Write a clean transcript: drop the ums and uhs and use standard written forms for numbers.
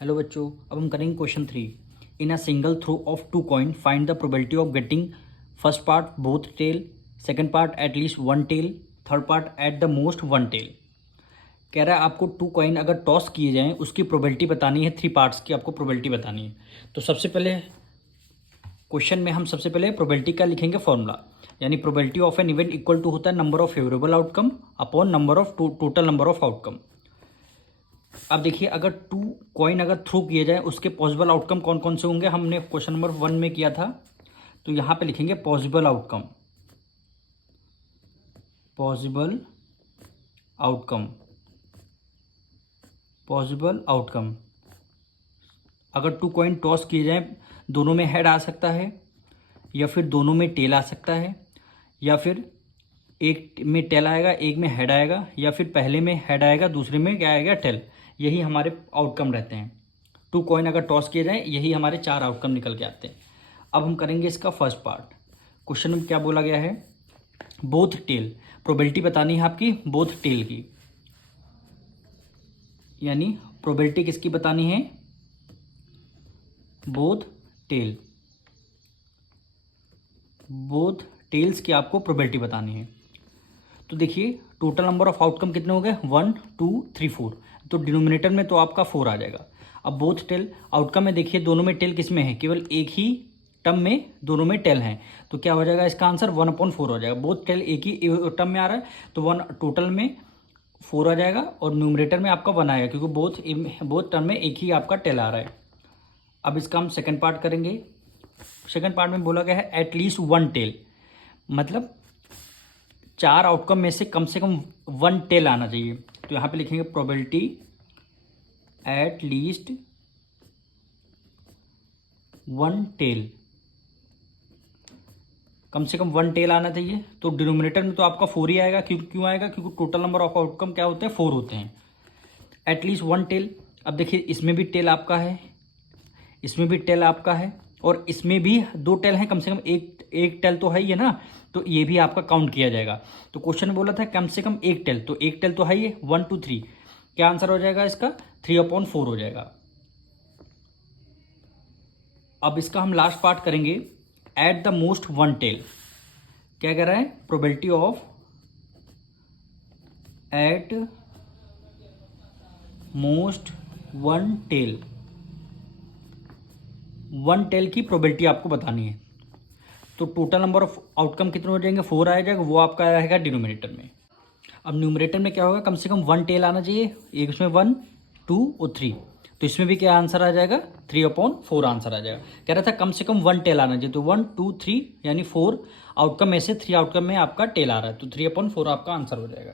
Hello बच्चों, अब हम करेंगे question 3। In a single throw of two coin find the probability of getting first part both tail, second part at least one tail, third part at the most one tail. कह रहा है आपको to coin अगर toss किए जाएं उसकी probability बतानी है, थ्री पार्ट्स की आपको प्रोबेबिलिटी बतानी है। तो सबसे पहले क्वेश्चन में हम सबसे पहले प्रोबेबिलिटी का लिखेंगे फॉर्मूला, यानी probability of an event equal to होता है number of favourable outcome upon number of total number of outcome. अब देखिए, अगर टू कॉइन अगर थ्रो किए जाए उसके पॉसिबल आउटकम कौन कौन से होंगे, हमने क्वेश्चन नंबर 1 में किया था। तो यहाँ पे लिखेंगे possible outcome, possible outcome, possible outcome. अगर टू कॉइन टॉस किए जाए, दोनों में हेड आ सकता है, या फिर दोनों में टेल आ सकता है, या फिर एक में टेल आएगा एक में हेड आएगा, या फिर पहले में हेड आएगा दूसरे में क्या आएगा टेल। यही हमारे आउटकम रहते हैं। टू कॉइन अगर टॉस किए जाए यही हमारे 4 आउटकम निकल के आते हैं। अब हम करेंगे इसका फर्स्ट पार्ट। क्वेश्चन में क्या बोला गया है, बोथ टेल। प्रोबेबिलिटी बतानी है आपकी बोथ टेल की, यानी प्रोबेबिलिटी किसकी बतानी है, बोथ टेल, बोथ टेल्स की आपको प्रोबेबिलिटी बतानी है। तो देखिए, टोटल नंबर ऑफ आउटकम कितने हो गए, 1 2 3 4। तो डिनोमिनेटर में तो आपका 4 आ जाएगा। अब बोथ टेल आउटकम में देखिए, दोनों में टेल किस में है, केवल एक ही टर्म में दोनों में टेल हैं। तो क्या हो जाएगा इसका आंसर 1/4 हो जाएगा। बोथ टेल एक ही टर्म में आ रहा है तो 1 टोटल में 4 आ जाएगा, और न्यूमरेटर में आपका 1 आएगा, क्योंकि बोथ टर्म में एक ही आपका टेल आ रहा है। अब इसका हम सेकेंड पार्ट करेंगे। सेकेंड पार्ट में बोला गया है एटलीस्ट वन टेल, मतलब 4 आउटकम में से कम 1 टेल आना चाहिए। तो यहाँ पे लिखेंगे प्रोबेबिलिटी एट लीस्ट 1 टेल, कम से कम 1 टेल आना चाहिए। तो डिनोमिनेटर में तो आपका 4 ही आएगा। क्यों आएगा, क्योंकि टोटल नंबर ऑफ आउटकम क्या होते हैं, 4 होते हैं। At least 1 tail. अब देखिए, इसमें भी टेल आपका है, इसमें भी टेल आपका है, और इसमें भी 2 टेल हैं, कम से कम एक टेल तो है ही है ना, तो ये भी आपका काउंट किया जाएगा। तो क्वेश्चन में बोला था कम से कम एक टेल, तो एक टेल तो है ही, 1 2 3। क्या आंसर हो जाएगा इसका, 3/4 हो जाएगा। अब इसका हम लास्ट पार्ट करेंगे, एट द मोस्ट 1 टेल। क्या कह रहा है, probability of at most 1 tail, 1 tail की प्रोबेबिलिटी आपको बतानी है। तो टोटल नंबर ऑफ आउटकम कितने हो जाएंगे, 4 आ जाएगा, वो आपका रहेगा डिनोमिनेटर में। अब न्यूमरेटर में क्या होगा, कम से कम 1 टेल आना चाहिए, एक इसमें 1 2 और 3। तो इसमें भी क्या आंसर आ जाएगा, 3/4 आंसर आ जाएगा। कह रहा था कम से कम 1 टेल आना चाहिए, तो 1 2 3 यानी 4 आउटकम में से 3 आउटकम में आपका टेल आ रहा है, तो 3/4 आपका आंसर हो जाएगा।